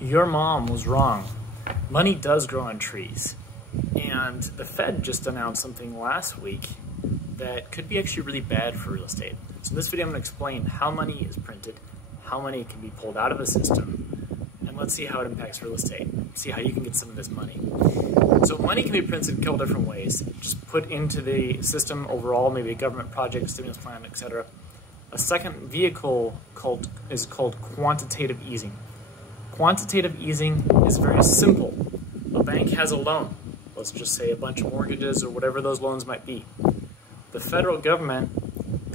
Your mom was wrong. Money does grow on trees. And the Fed just announced something last week that could be actually really bad for real estate. So in this video, I'm going to explain how money is printed, how money can be pulled out of the system, and let's see how it impacts real estate. See how you can get some of this money. So money can be printed a couple different ways. Just put into the system overall, maybe a government project, stimulus plan, etc. A second vehicle is called quantitative easing. Quantitative easing is very simple. A bank has a loan. Let's just say a bunch of mortgages or whatever those loans might be. The federal government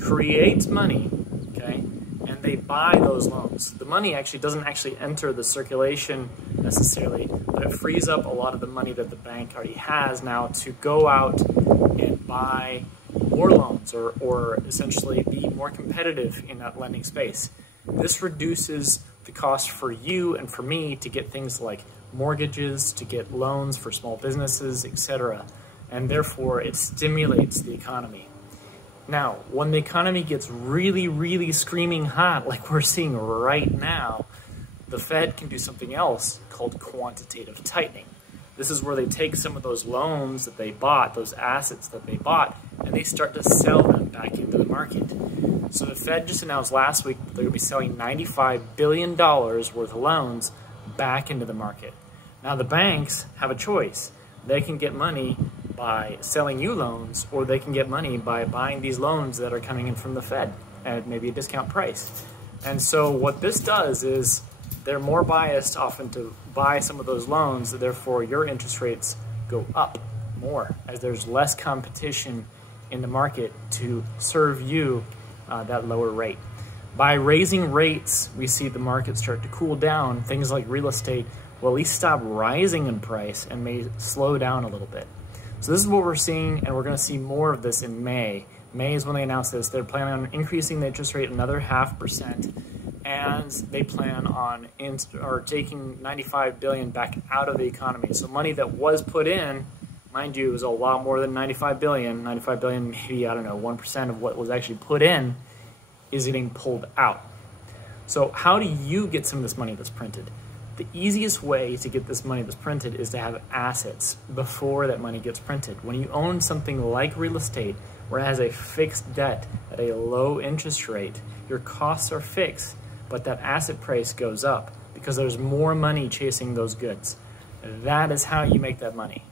creates money, okay, and they buy those loans. The money actually doesn't actually enter the circulation necessarily, but it frees up a lot of the money that the bank already has now to go out and buy more loans or essentially be more competitive in that lending space. This reduces the cost for you and for me to get things like mortgages, to get loans for small businesses, etc. And therefore it stimulates the economy. Now, when the economy gets really, really screaming hot, like we're seeing right now, the Fed can do something else called quantitative tightening. This is where they take some of those loans that they bought, those assets that they bought, and they start to sell them back into the market. So the Fed just announced last week that they're going to be selling $95 billion worth of loans back into the market. Now the banks have a choice. They can get money by selling you loans, or they can get money by buying these loans that are coming in from the Fed at maybe a discount price. And so what this does is they're more biased often to buy some of those loans, therefore your interest rates go up more as there's less competition in the market to serve you that lower rate. By raising rates, we see the market start to cool down. Things like real estate will at least stop rising in price and may slow down a little bit. So this is what we're seeing, and we're going to see more of this in May. May is when they announced this. They're planning on increasing the interest rate another 0.5%, and they plan on taking $95 billion back out of the economy. So money that was put in, mind you, is a lot more than $95 billion. $95 billion, maybe, I don't know, 1% of what was actually put in is getting pulled out. So how do you get some of this money that's printed? The easiest way to get this money that's printed is to have assets before that money gets printed. When you own something like real estate, where it has a fixed debt at a low interest rate, your costs are fixed, but that asset price goes up because there's more money chasing those goods. That is how you make that money.